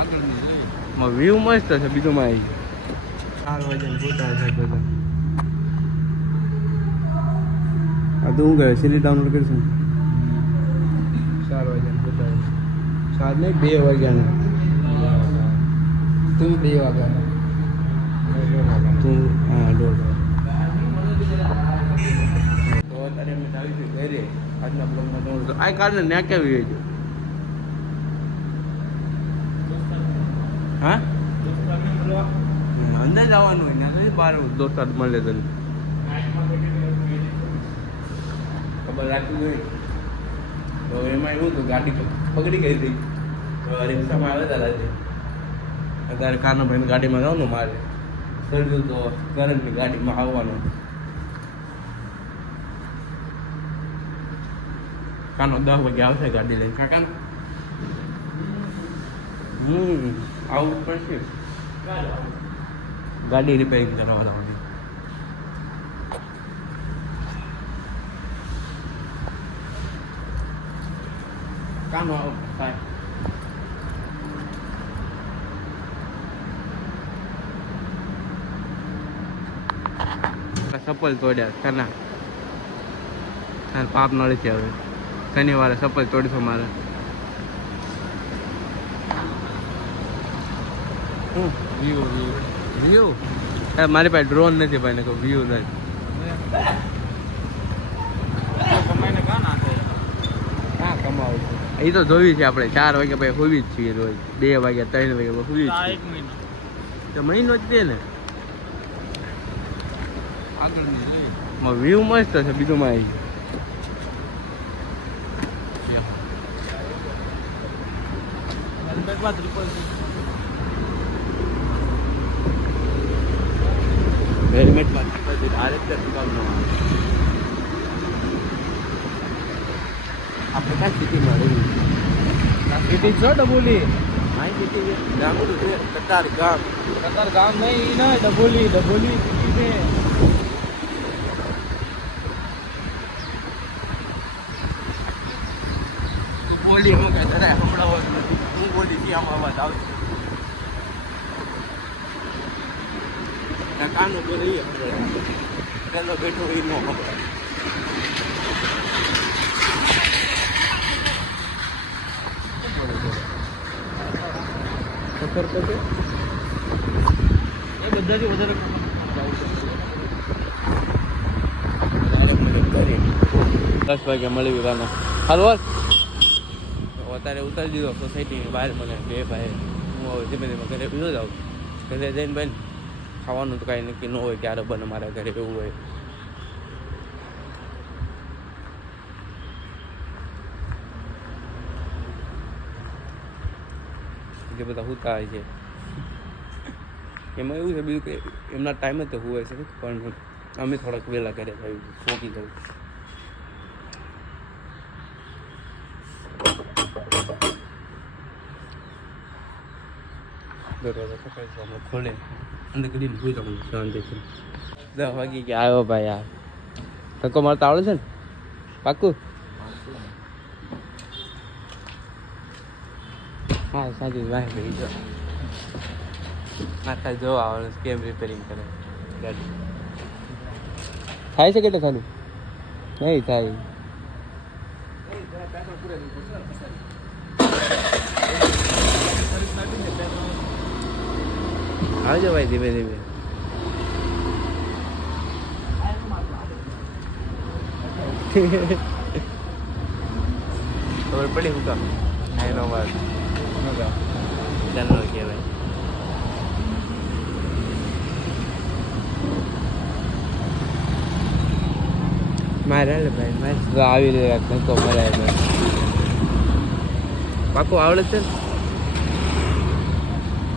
આગળની વ્યૂ મસ્ત છે બીજું માં આવી 4 વાગ્યા પોતા છે બધા આ તો હું કહે સિરીઝ ડાઉનલોડ કરીશું 4 વાગ્યા પોતા 4 નહીં 2 વાગ્યાના તું 2 વાગ્યાના તું હા 1:30 તો અત્યારે અમે આવીશું ઘરે આજના બ્લોગમાં તો આ કારણે ન્યા કેવી હોય છે હા અંદર જવાનું હોય ને બાર દોસ્તાર મળે તને ખબર રાખવી હોય તો એમાં એવું હતું ગાડી પકડી ગઈ હતી તો રિક્ષામાં આવે હતા રાતે અત્યારે કાનો ભાઈને ગાડીમાં જવાનું મારે ચડ્યું તો કરંટની ગાડીમાં આવવાનું કાનો 10 વાગે આવશે ગાડી લઈને કાકા આવું પડશે ગાડી રિપેરિંગ કરવા જવાની કાનો આવું થાય સપલ તોડ્યા કાના પાપ નડે છે હવે શનિવારે સપલ તોડીશું મારે વ્યૂ મારી પાસે ડ્રોન નથી ભાઈ ને કહું વ્યૂ નથી ક્યાં કમાવું એ તો જોવી છે આપણે 4 વાગ્યા પછી હોવી જ છીએ રોજ 2 વાગ્યા 3 વાગ્યા હોવી જ છીએ મહિનો જ દે ને આગળની વ્યૂ મસ્ત છે બીજું માં આવી હેલ્મેટમાં આપણે ક્યાં સિટીમાં રહી સિટી છો ડબોલી હા સિટી ગામડું છે કતાર ગામ નહીં ડબોલી સિટી છે તું બોલી હું કે તને હમણાં હું બોલી ત્યાં અવાજ આવશે કાનો બોલી પેલો બેઠો એ નો ખબર પડે એ બધાથી વધારે 10 વાગ્યા મળી ગયો હાલો અત્યારે ઉતારી દીધો સોસાયટીની બહાર મને 2 ભાઈ હું હવે ધીમે ધીમે ઘરે બીજો જાઉં ઘરે જઈને બેન ખાવાનું તો કાંઈ નક્કી ન હોય ક્યારે બને મારા ઘરે એવું હોય જે બધા હોતા હોય છે એમાં એવું છે બીજું કે એમના ટાઈમ જ તો હોય છે પણ અમે થોડાક વહેલા ઘરે પહોંચી જવું દરવાજા સફાઈ હમણાં ખોલે અંદર કરીને ભૂઈ જવું શાંતિથી 10 વાગી ગયા આવ્યો ભાઈ આ ધક્કો મારતા આવડે છે ને પાક્કું હા સાચી વાહ ભાઈ જો આખા જો આવડે કેમ રિપેરિંગ કરે ગાડી થાય છે કેટલે ખાલી નહીં થાય આવજો ભાઈ ધીમે ધીમે ખબર પડી હું કામ એનો વાત ચાલો કહેવાય મારે ભાઈ મારે આવી રહ્યા ધક્કો મરાય પાકું આવડે છે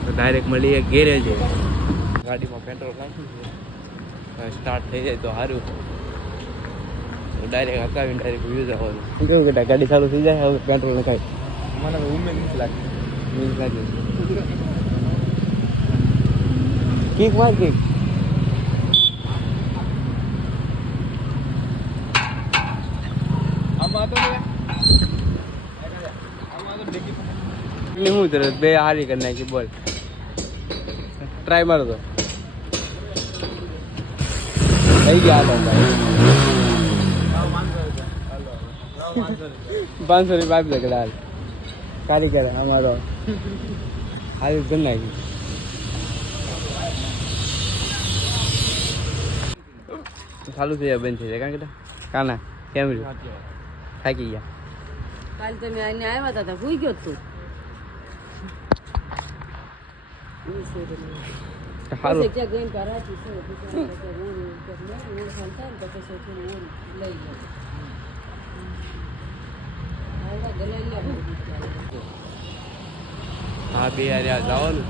તો ડાયરેક્ટ મળીએ ગેરેજ ગાડીમાં પેટ્રોલ નાખ્યું છે સ્ટાર્ટ થઈ જાય તો સારું ડાયરેક્ટ હકાવીને ડાયરેક્ટ વ્યૂ જવાનું શું કેવું કે ગાડી ચાલુ થઈ જાય હવે પેટ્રોલ નખાય મને ઉમેદ નથી લાગતી કીક માર કીક એકની શું તરત બે હારી કરી નાખી બોલ ટ્રાય મારો તો થઈ ગયા હતા ₹500 આપી દે હાલ કારીગર અમારો હારી કરી નાખી ચાલુ થઈ જાય બંધ થઈ જાય કારણ કે કાના કેમ રહ્યું થાકી ગયા કાલ તમે આને આવ્યા હતા ભૂઈ ગયો તું સારું ક્યાં ગઈ કરાચી છે લઈ હા બે યાર યાર જવાનું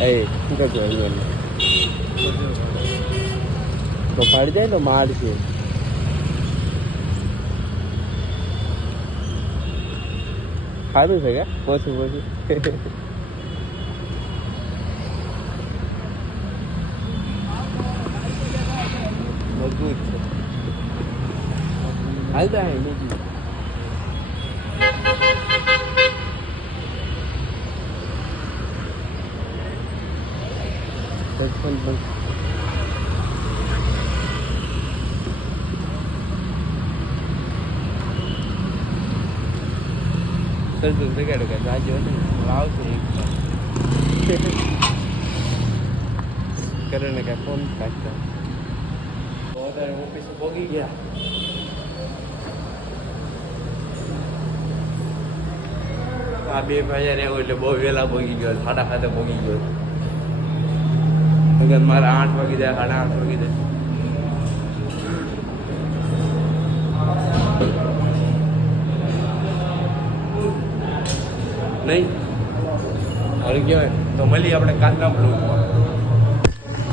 એ શું કરતો તો ફાડી જાય તો માર છે ખાડું છે કે પોછું મજબૂત છે હાલતા હે નહીં જગાડો કે રાજો ને આવશે કરે ને કે ફોન કાઢતા ઓફિસ ભોગી ગયા આ બે ભાઈ રહેવું એટલે બહુ વહેલા ભોગી ગયો 7:30 ભોગી ગયો અગર મારે 8 વાગી જાય 8:30 વાગી જાય નહીં હવે કહેવાય તો મળીએ આપણે કાલના બ્લોગમાં